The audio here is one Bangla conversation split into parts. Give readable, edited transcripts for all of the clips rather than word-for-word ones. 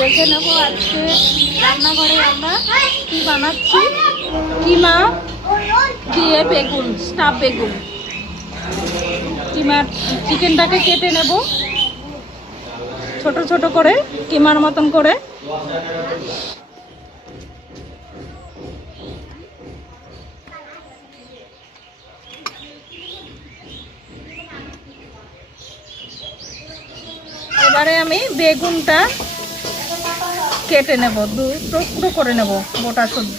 দেখে নেব আজকে রান্নাঘরে আমরা কি বানাচ্ছি। কিমা দিয়ে বেগুন, স্টাফ বেগুন। কিমার চিকেনটাকে কেটে নেব ছোট ছোট করে, কিমার মতন করে। এবারে আমি বেগুনটা কেটে নেব, দু টুকরো করে নেব, গোটা সদ্য।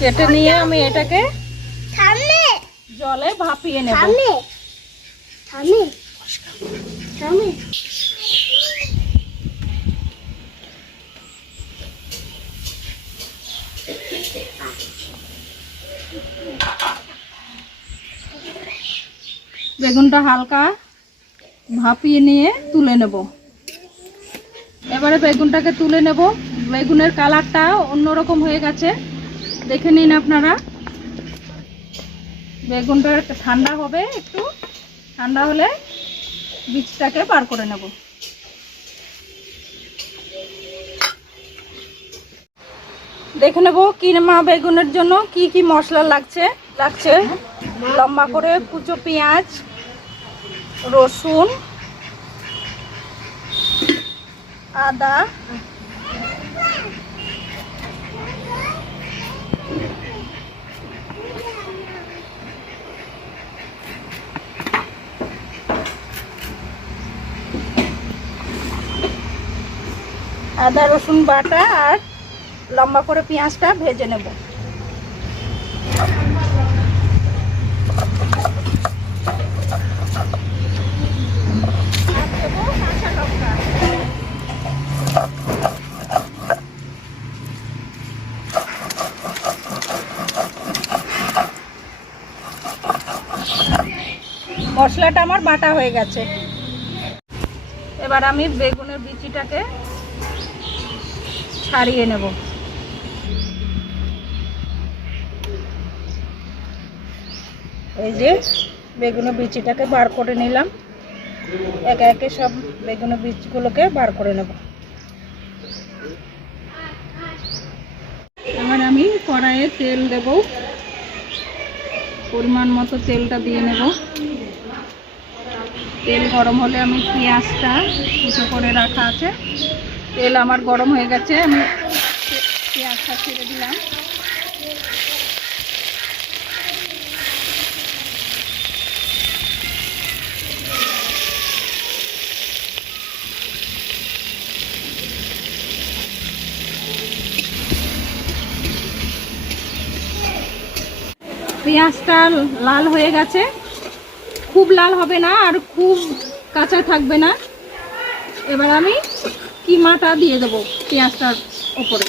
কেটে নিয়ে আমি এটাকে জলে ভাপিয়ে নেব। বেগুনটা হালকা ভাপিয়ে নিয়ে তুলে নেব। এবারে বেগুনটাকে তুলে নেব। বেগুনের কালারটা অন্যরকম হয়ে গেছে, দেখে নিন আপনারা। বেগুনটা ঠান্ডা হবে, একটু ঠান্ডা হলে বীজটাকে বার করে নেব। দেখে নেব কিমা বেগুনের জন্য কি কি মশলা লাগছে। লম্বা করে কুচো পেঁয়াজ, রসুন, আদা, রসুন বাটা আর লম্বা করে পেঁয়াজটা ভেজে নেব। মশলাটা আমার বাটা হয়ে গেছে। এবার আমি বেগুনের বিচিটাকে ছাড়িয়ে নেব। এই যে বেগুনের বিচিটাকে বার করে নিলাম। একে একে সব বেগুনের বীজগুলোকে বার করে নেব। এবার আমি কড়াইয়ে তেল দেব, পরিমাণ মতো তেলটা দিয়ে নেব। তেল গরম হলে আমি পেঁয়াজটা কুচো করে রাখা আছে, তেল আমার গরম হয়ে গেছে, আমি পেঁয়াজটা ছেড়ে দিলাম। পেঁয়াজটা লাল হয়ে গেছে, খুব লাল হবে না আর খুব কাঁচা থাকবে না। এবার আমি কিমাটা দিয়ে দেবো পেঁয়াজটার ওপরে।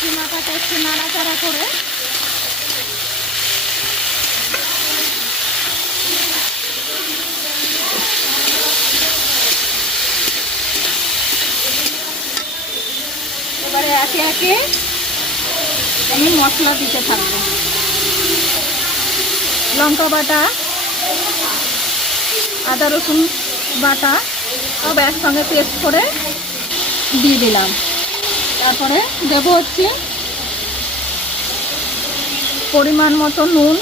কিমাটাকে একটু নাড়াচাড়া করে এবারে একে একে আমি মশলা দিতে থাকবো। লঙ্কা বাটা, আদা রসুন বাটা সব একসঙ্গে পেস্ট করে দিয়ে দিলাম। তারপরে দেবো হচ্ছে পরিমাণ মতো নুন,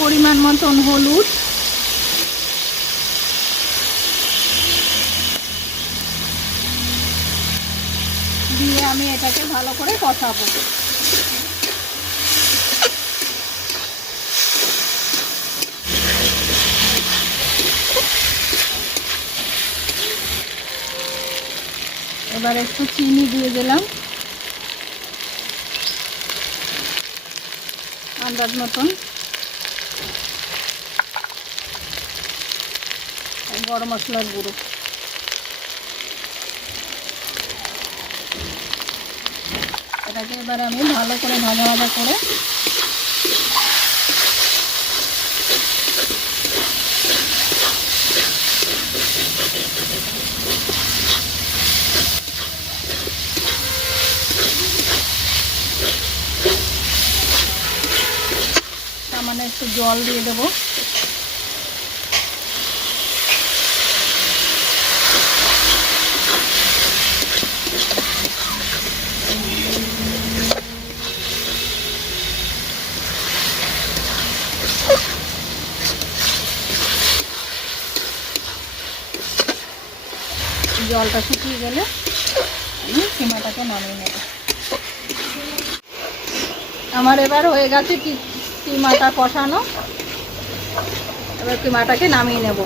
পরিমাণ মতন হলুদ, দিয়ে আমি এটাকে ভালো করে কষাবো। এবার একটু চিনি দিয়ে দিলাম আন্দাজ মতন। গরম মশলার গুঁড়ো। এটাকে এবার আমি ভালো করে ভাজা ভাজা করে সামান্য একটু জল দিয়ে দেবো। জলটা শুকিয়ে গেলে আমি কিমাটাকে নামিয়ে নেব। আমার এবার হয়ে গেছে কিমাটা কষানো। এবার কিমাটাকে নামিয়ে নেব।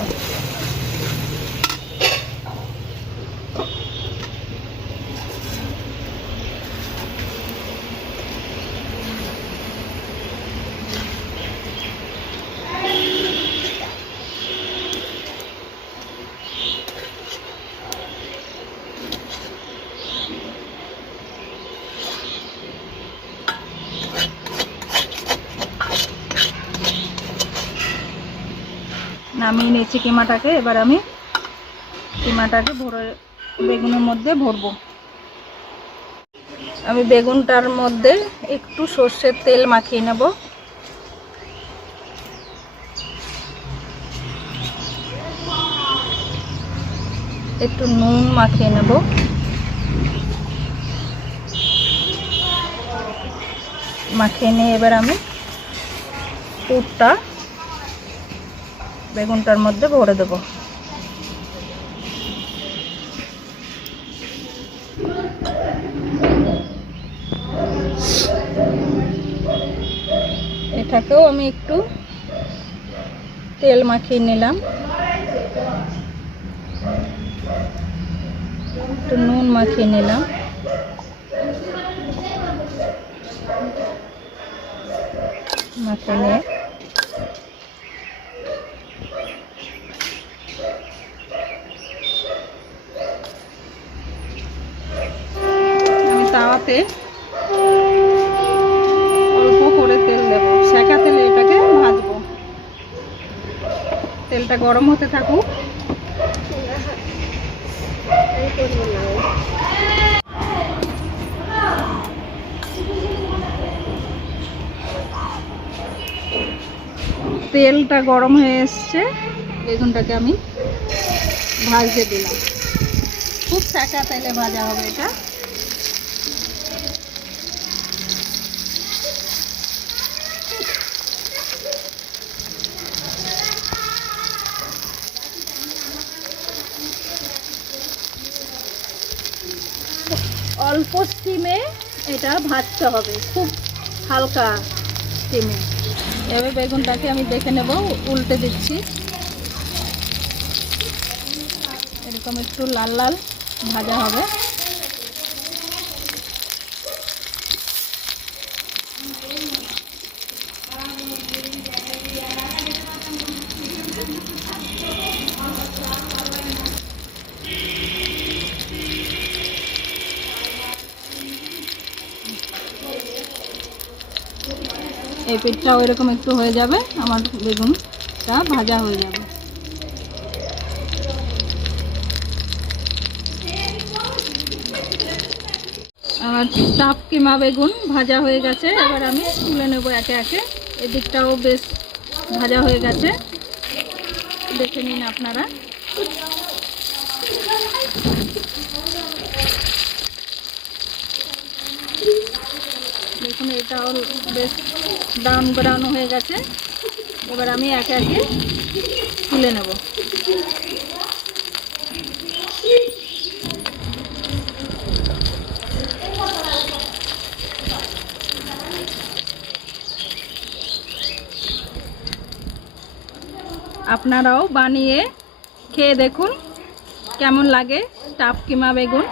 নামিয়ে নিয়েছি কিমাটাকে। এবার আমি কিমাটাকে ভরে বেগুনের মধ্যে ভরবো। আমি বেগুনটার মধ্যে একটু সর্ষের তেল মাখিয়ে নেব। একটু নুন মাখিয়ে নেব। মাখিয়ে নিয়ে এবার আমি পুরটা বেগুনটার মধ্যে ভরে দেব। এটাকেও আমি একটু তেল মাখিয়ে নিলাম, একটু নুন মাখিয়ে নিলাম। মাখিয়ে নিয়ে আমি তাওয়াতে অল্প করে তেল দেব। সেকা তেলে এটাকে ভাজবো। তেলটা গরম হতে থাকুক। তেলটা গরম হয়ে এসছে। বেগুনটাকে আমি ভাজতে দিলাম। খুব সেকা তেলে ভাজা হবে এটা। অল্প স্টিমে এটা ভাজতে হবে, খুব হালকা স্টিমে। এবার বেগুনটাকে আমি দেখে নেব, উল্টে দিচ্ছি। এরকম একটু লাল লাল ভাজা হবে। এই পিঠটাও এরকম একটু হয়ে যাবে, আমার বেগুনটা ভাজা হয়ে যাবে। আমার স্টাফ কিমা বেগুন ভাজা হয়ে গেছে। এবার আমি তুলে নেব একে একে। এদিকটাও বেশ ভাজা হয়ে গেছে, দেখে নিন আপনারা। দেখুন এটাও বেশ ব্রাউন ব্রাউন হয়ে গেছে। এবার আমি একে একে তুলে নেব। আপনারাও বানিয়ে খেয়ে দেখুন কেমন লাগে স্টাফ কিমা বেগুন।